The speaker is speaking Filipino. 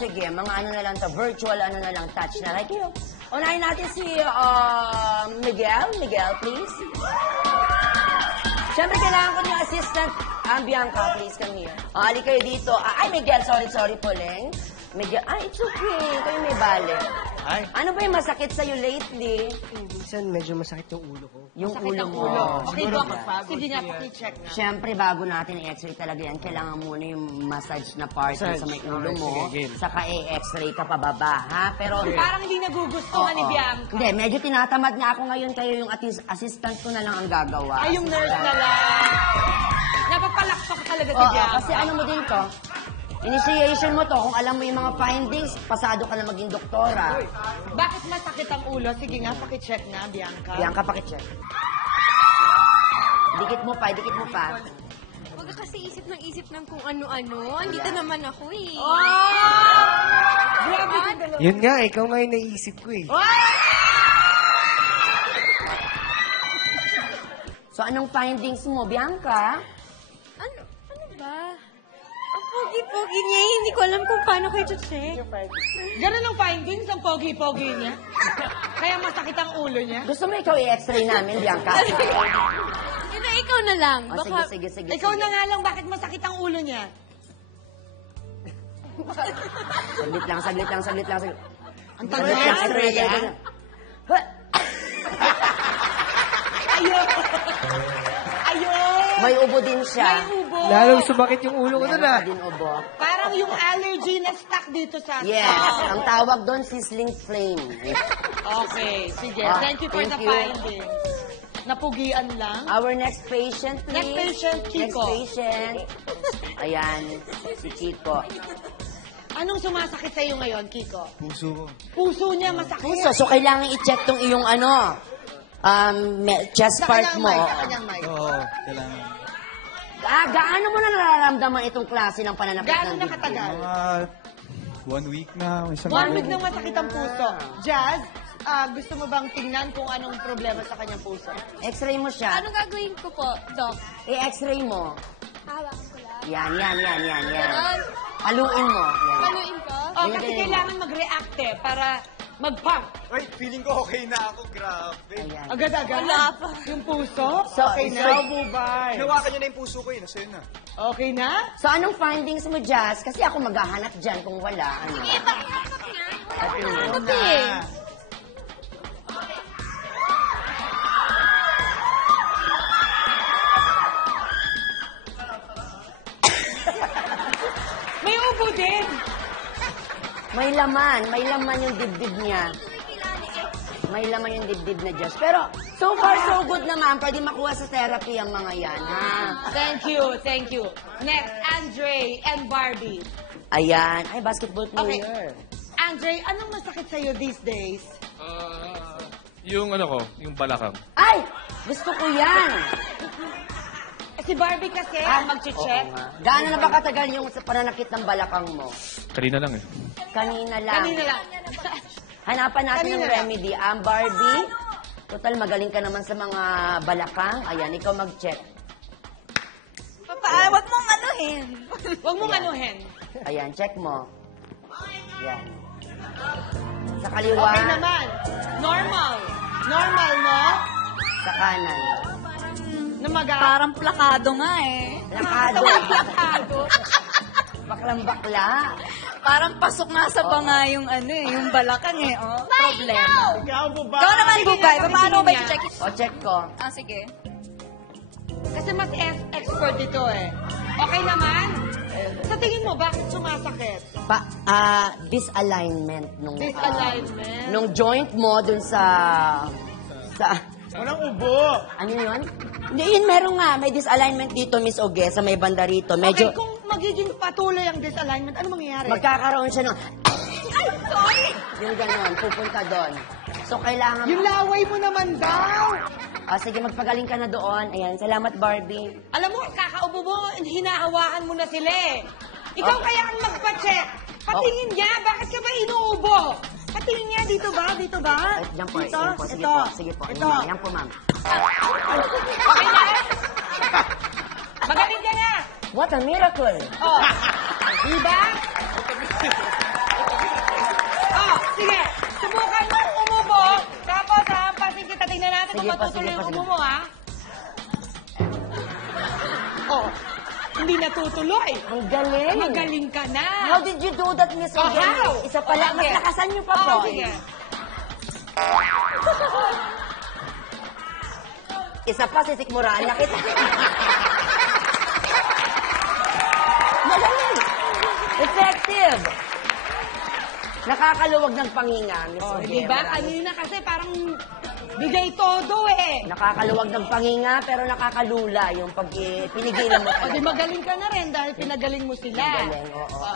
Sige, mga ano na lang to, virtual ano na lang, touch na. Like you. Unahin natin si Miguel. Miguel, please. Siyempre, kailangan ko yung assistant. Bianca, please come here. Ali kayo dito. Ay, Miguel, sorry, Poleng. Miguel, it's okay. Kayo may bale. Ay. Ano ba yung masakit sa'yo lately? Minsan medyo masakit yung ulo ko. Yung ulo mo. Okay, Doc. Sige nga, paki-check na. Siyempre, bago natin i-x-ray talaga yan, kailangan muna yung massage na part sa may ulo mo. Saka i-x-ray ka pababa, ha? Pero Parang hindi nagugustuhan ni Bianca. hindi, medyo tinatamad nga ako ngayon. Kayo yung assistant ko na lang ang gagawa. Ay, yung nurse na lang. Napapalakpak talaga si Oo, Bianca. kasi ano mo din to, initiation mo to, kung alam mo yung mga findings, pasado ka na maging doktora. Bakit masakit ang ulo? Sige nga, paki-check na, Bianca. Bianca, pakicheck. Dikit mo pa. Huwag ka kasi isip ng kung ano-ano. Andito naman ako eh. Grabe yung dalawa. Yun nga, ikaw nga yung naisip ko eh. So, anong findings mo, Bianca? Ano ba? Ang pogi-pogi niya eh. Hindi ko alam kung paano ko ito-check. Ganun ang findings, ang pogi-pogi niya. Kaya masakit ang ulo niya. Gusto mo ikaw i-x-ray namin, Bianca? Ito, ikaw na lang. Oh, Baka... sige. Ikaw na nga lang, bakit masakit ang ulo niya? Saglit lang. Ang tagal niya. Ayun! May ubo din siya. May ubo. Lalong sumakit yung ulo ko doon ah. Din ubo. Parang yung allergy na stuck dito sa... Yes, ang tawag doon, sizzling flame. Okay, sige. Thank you for thank the you. findings. Napugian lang. Our next patient, please. Next patient, Kiko. Next patient. Ayan, si Kiko. Anong sumasakit sa'yo ngayon, Kiko? Puso ko. Puso niya masakit. So kailangan i-check tong iyong chest part mo. Sa kanyang mic. Oo, kailangan. Gaano mo na nararamdaman itong klase ng pananakit Gaano ng na dibdib? katagal? Mga 1 week na. Isang 1 week nang masakit ang puso. Jazz, gusto mo bang tingnan kung anong problema sa kanyang puso? X-ray mo siya. Anong gagawin ko po, Doc? I-x-ray mo. Hawakan ko lang. Yan. Ganon. Haluin mo. Yan. Paluin ko? Oh, kasi kailangan mag-react para mag-pump. Ay, feeling ko okay na ako. Grabe. Ayan. Agad-agad. Wala pa. Yung puso? So, Okay na. so- Hinawakan niyo na yung puso ko eh. Nasa'yo na. Okay na? So, anong findings mo, Jazz? Kasi ako maghahanap dyan kung wala. Ano? Sige, pakihanap nga. Ano Ano eh? May ubo din. May laman yung dibdib niya. May laman yung dibdib na Jazz. Pero, so far, so good naman. Pwede makuha sa therapy ang mga yan, ha? Thank you. Next, Andre and Barbie. Ayan. Ay, basketball Okay. player. Andre, anong masakit sa'yo these days? Yung yung balakang. Ay! Gusto ko yan! Si Barbie kasi, mag-check. Oo nga. Gaano na ba katagal yung sa pananakit ng balakang mo? Kanina lang eh. Kanina lang. Kanina lang. Hanapan natin Kanina ng lang. remedy. Barbie, total magaling ka naman sa mga balakang. Ayan, ikaw mag-check. Huwag mong anuhin. Huwag mong anuhin. Ayan, check mo. Ayan. Sa kaliwa, Okay naman. Normal, no? sa kanan. Parang plakado nga eh. Lakado. Plakado. Baklang-bakla. Parang pasok nga sa banga yung yung balakang eh, oh. Problema. Ikaw naman, Bubay. Paano ba i-check it? O, check ko. Sige. Kasi mas expert ito eh. Okay naman? Sa tingin mo, bakit sumasakit? Disalignment nung... Disalignment. nung joint mo dun sa... Walang ubo. Ano yun? Hindi, yun meron nga. May disalignment dito, Miss Oge, sa may banda rito. Medyo... Okay, kung magiging patuloy ang disalignment, ano mangyayari? Magkakaroon siya ng... Sorry! Yung gano'n, pupunta doon. So, kailangan... Yung laway mo naman daw. Sige, magpagaling ka na doon. Ayan, salamat, Barbie. Alam mo, kakaubo mo, hinahawakan mo na sila eh. Ikaw kaya ang magpa-check. Patingin niya, bakit ka ba inuubo? Patingin niya, dito ba? Dito ba? Ay, yan po, Dito? yan po. Sige Ito. po, sige po. Ito. Yan po, ma'am. Okay na? Magaling ka na. What a miracle! Oh. Diba? ito Sige pa, matutuloy sige yung pa, sige. ubo mo, ha? Oh, hindi natutuloy. Ang galing. Magaling ka na. How did you do that, Miss Oh, Ogeng? how? Isa pala, mas Sige. lakasan niyo pa Oh, po. sige. Isa pa, sisikmuraan na kita. Magaling. Effective. Nakakaluwag ng panginga, Miss Oh, Ogeng. di ba? Kanina kasi parang bigay todo eh. Nakakaluwag ng panginga, pero nakakalula yung pag pinigilan mo O di talaga. magaling ka na rin dahil pinagaling mo sila. Galing, oo.